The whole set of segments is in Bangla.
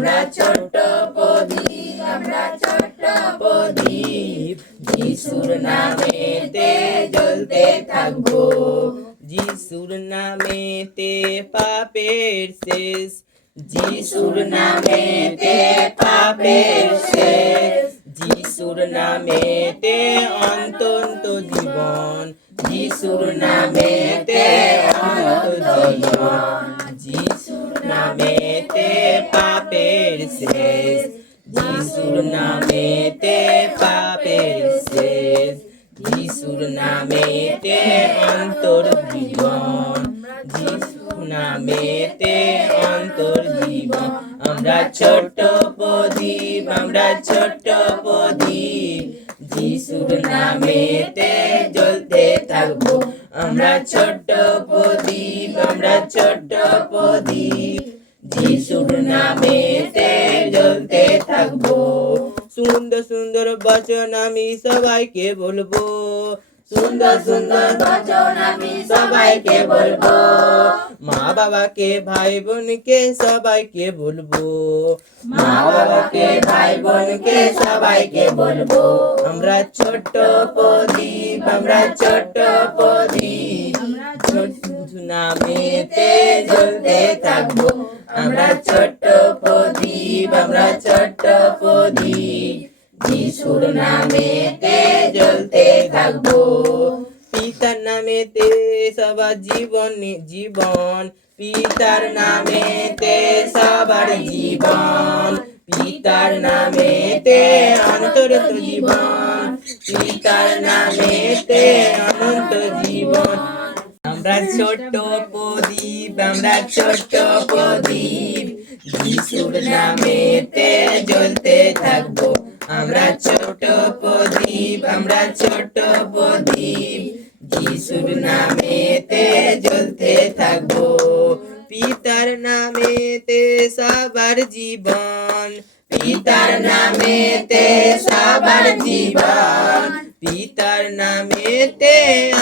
আমরা ছোট্ট প্রদীপ, আমরা ছোট্ট প্রদীপ। যিশুর নামেতে জ্বলতে থাকব। যিশুর নামেতে পাপের শেষ। যিশুর নামেতে পাপের শেষ। যিশুর নামেতে অন্তন্ত জীবন। যিশুর নামেতে অনন্ত জীবন। নামেতে পাপের শেষ। যিশুর নামেতে পাপের শেষ। যিশুর নামেতে অন্তর জীবন। যিশুর নামেতে অন্তর জীবন। আমরা ছোট্ট প্রদীপ, আমরা ছোট্ট প্রদীপ। যিশুর নামেতে জ্বলতে থাকব। আমরা ছোট্ট প্রদীপ, আমরা ছোট্ট প্রদীপ। যিশুর নামেতে জ্বলতে থাকব। সুন্দর সুন্দর বচন আমি সবাইকে বলব। সুন্দর সুন্দর বচন আমি সবাইকে বলব। মা বাবাকে ভাই বোনকে সবাইকে বলব। মা বাবাকে ভাই বোনকে সবাইকে বলব। আমরা ছোট্ট প্রদীপ আমরা ছোট্ট প্রদীপ। ছোট্ট নামেতে জ্বলতে থাকব। আমরা ছোট্ট প্রদীপ, আমরা ছোট্ট প্রদীপ। যিশুর নামেতে জ্বলতে থাকব। পিতার নামেতে সবার জীবন জীবন। পিতার নামেতে সবার জীবন। পিতার নামেতে অন্তরত জীবন। পিতার নামেতে অনন্ত জীবন। আমরা ছোট্ট প্রদীপ, আমরা ছোট্ট প্রদীপ। যিশুর নামেতে জ্বলতে থাকব। আমরা ছোট্ট প্রদীপ, আমরা ছোট্ট প্রদীপ। যিশুর নামেতে জ্বলতে থাকব। পিতার নামেতে সবার জীবন। পিতার নামেতে সবার জীবন। পিতার নামেতে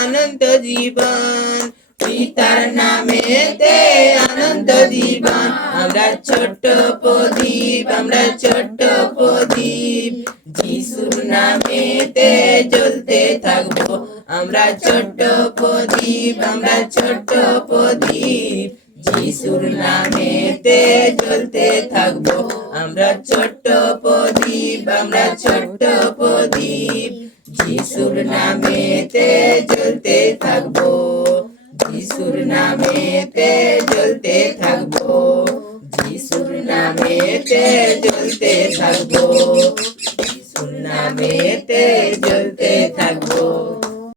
অনন্ত জীবন, পিতার নামেতে অনন্ত জীবন। আমরা ছোট্ট প্রদীপ, আমরা ছোট্ট প্রদীপ। যিশুর নামেতে জ্বলতে থাকব। আমরা ছোট্ট প্রদীপ, আমরা ছোট্ট প্রদীপ। যিশুর নামেতে জ্বলতে থাকব। আমরা ছোট্ট প্রদীপ, আমরা ছোট্ট প্রদীপ। যিশুর নামেতে জ্বলতে থাকব। যিশুর নামেতে জ্বলতে থাকব। যিশুর নামেতে জ্বলতে থাকব।